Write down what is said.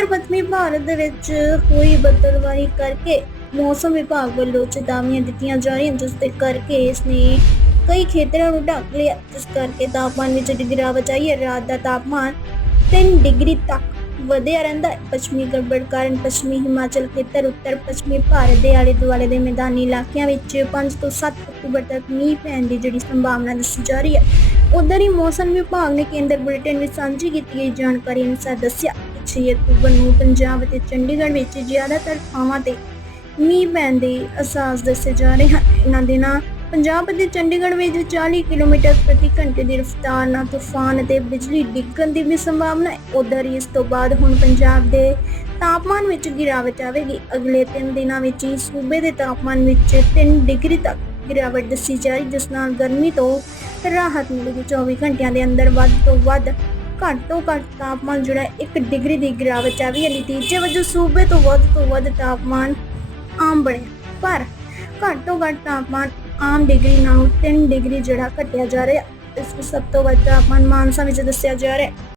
ਉੱਤਰ ਪੱਛਮੀ ਭਾਰਤ ਦੇ ਵਿੱਚ ਹੋਈ ਬੱਦਲਵਾਈ ਕਰਕੇ ਮੌਸਮ ਵਿਭਾਗ ਵੱਲੋਂ ਚੇਤਾਵਨੀਆਂ ਦਿੱਤੀਆਂ ਜਾ ਰਹੀਆਂ, ਜਿਸ ਦੇ ਕਰਕੇ ਇਸ ਨੇ ਕਈ ਖੇਤਰਾਂ ਨੂੰ ਢੱਕ ਲਿਆ। ਜਿਸ ਕਰਕੇ ਤਾਪਮਾਨ ਵਿੱਚ ਗਿਰਾਵਟ ਆਈ ਹੈ। ਰਾਤ ਦਾ ਤਾਪਮਾਨ 3 ਡਿਗਰੀ ਤੱਕ ਵਧਿਆ ਰਹਿੰਦਾ ਹੈ। ਪੱਛਮੀ ਗੜਬੜ ਕਾਰਨ ਪੱਛਮੀ ਹਿਮਾਚਲ ਖੇਤਰ, ਉੱਤਰ ਪੱਛਮੀ ਭਾਰਤ ਦੇ ਆਲੇ ਦੁਆਲੇ ਦੇ ਮੈਦਾਨੀ ਇਲਾਕਿਆਂ ਵਿੱਚ 5 ਤੋਂ 7 ਅਕਤੂਬਰ ਤੱਕ ਮੀਂਹ ਪੈਣ ਦੀ ਜਿਹੜੀ ਸੰਭਾਵਨਾ ਦੱਸੀ ਜਾ ਰਹੀ ਹੈ। ਉਧਰ ਹੀ ਮੌਸਮ ਵਿਭਾਗ ਨੇ ਕੇਂਦਰ ਬੁਲੇਟਿਨ ਵਿੱਚ ਸਾਂਝੀ ਕੀਤੀ ਗਈ ਜਾਣਕਾਰੀ ਅਨੁਸਾਰ ਦੱਸਿਆ 6 ਅਕਤੂਬਰ ਨੂੰ ਪੰਜਾਬ ਅਤੇ ਚੰਡੀਗੜ੍ਹ ਵਿੱਚ ਜ਼ਿਆਦਾਤਰ ਥਾਵਾਂ ਤੇ ਮੀਂਹ ਪੈਣ ਦੇ ਅਸਾਸ ਦੱਸੇ ਜਾ ਰਹੇ ਹਨ। ਇਹਨਾਂ ਦਿਨਾਂ ਪੰਜਾਬ ਅਤੇ ਚੰਡੀਗੜ੍ਹ ਵਿੱਚ 40 ਕਿਲੋਮੀਟਰ ਪ੍ਰਤੀ ਘੰਟੇ ਦੀ ਰਫ਼ਤਾਰ ਨਾਲ ਤੂਫਾਨ ਅਤੇ ਬਿਜਲੀ ਡਿੱਗਣ ਦੀ ਵੀ ਸੰਭਾਵਨਾ ਹੈ। ਉਧਰ ਇਸ ਤੋਂ ਬਾਅਦ ਹੁਣ ਪੰਜਾਬ ਦੇ ਤਾਪਮਾਨ ਵਿੱਚ ਗਿਰਾਵਟ ਆਵੇਗੀ। ਅਗਲੇ 3 ਦਿਨਾਂ ਵਿੱਚ ਹੀ ਸੂਬੇ ਦੇ ਤਾਪਮਾਨ ਵਿੱਚ 3 ਡਿਗਰੀ ਤੱਕ ਗਿਰਾਵਟ ਦੱਸੀ ਜਾ ਰਹੀ ਜਿਸ ਨਾਲ ਗਰਮੀ ਤੋਂ ਰਾਹਤ ਮਿਲੇਗੀ। 24 ਘੰਟਿਆਂ ਦੇ ਅੰਦਰ ਵੱਧ ਤੋਂ ਵੱਧ ਘੱਟ ਤੋਂ ਘੱਟ ਤਾਪਮਾਨ ਜਿਹੜਾ 1 ਡਿਗਰੀ ਦੀ ਗਿਰਾਵਟ ਆ ਵੀ ਹੈ। ਨਤੀਜੇ ਵਜੋਂ ਸੂਬੇ ਤੋਂ ਵੱਧ ਤੋਂ ਵੱਧ ਤਾਪਮਾਨ ਆਮ ਬਣਿਆ। ਪਰ ਘੱਟ ਤੋਂ ਘੱਟ ਤਾਪਮਾਨ ਆਮ ਡਿਗਰੀ ਨਾਲੋਂ 3 ਡਿਗਰੀ ਜਿਹੜਾ ਘਟਿਆ ਜਾ ਰਿਹਾ ਇਸ ਨੂੰ ਸਭ ਤੋਂ ਵੱਧ ਤਾਪਮਾਨ ਮਾਨਸਾ ਵਿੱਚ ਦੱਸਿਆ ਜਾ ਰਿਹਾ